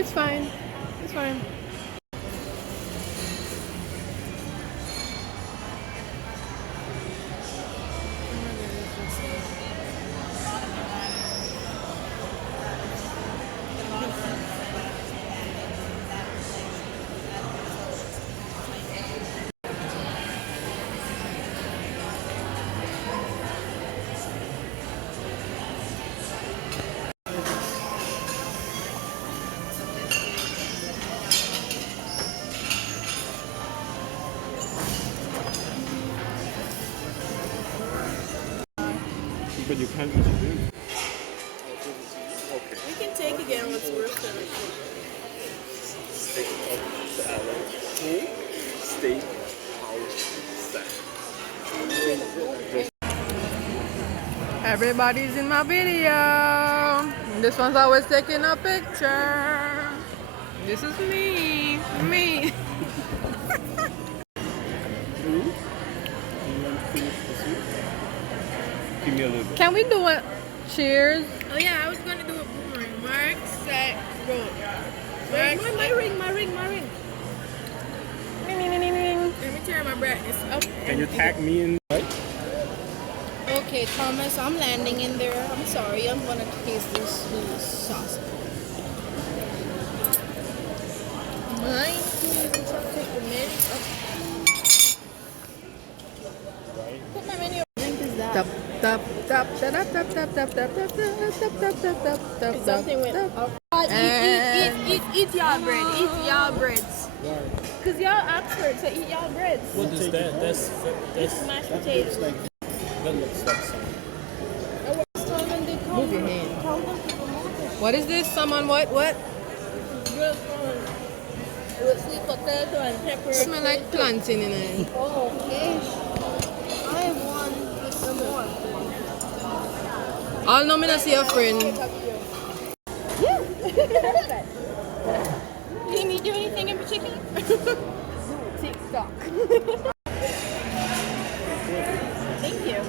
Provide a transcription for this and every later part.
It's fine. It's fine. But you can't eat it. You can take again what's worse than it. Steak of salad. Steak salad. Everybody's in my video. This one's always taking a picture. This is me. Me. Give me a little bit. Can we do it? Cheers. Oh yeah, I was gonna do a boomerang. Mark, set, go. Mark, my ring. Let me turn my brightness up. Can you tag me in? Okay, Thomas, I'm landing in there. I'm sorry, I'm gonna taste this sauce. Mine, take the minutes. Put my menu. Drink is that? Tap tap tap tap tap tap tap tap tap tap tap tap tap Something with eat y'all bread. Eat y'all breads. Cause y'all experts, so eat y'all breads. What is that? That's Mashed potatoes. that looks like something. Move your hand. What is this? Someone what? What? Grilled corn with sweet potato and pepper. Smell like plantain in it. Oh, okay. I have one with some more. I'll know me not see a friend. Did you do anything in particular? TikTok. Thank you.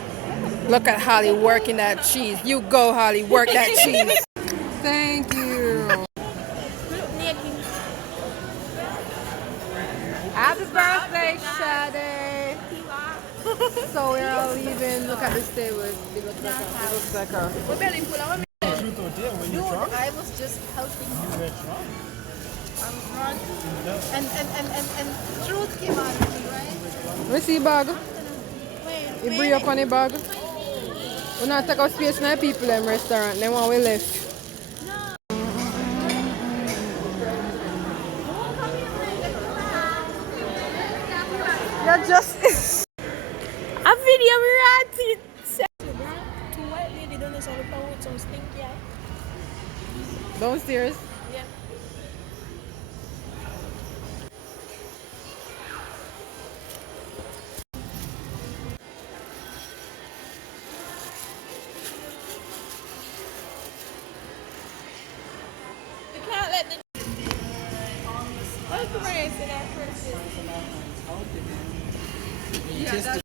Look at Holly working that cheese. You go, Holly, work that cheese. Thank you. Happy birthday, Shade. So we're all leaving. Look at this table. It looks like a. We're barely full. When I was just helping you. you were drunk. I'm drunk. And truth came out of me, right? Let me see bag. Wait, You bring up on the bag. We not take up space in the people in the restaurant. They want we left. You're just a video right. Two white lady done this on the phone with some stinky eye. downstairs. Yeah. You can't let the what's the race in that first?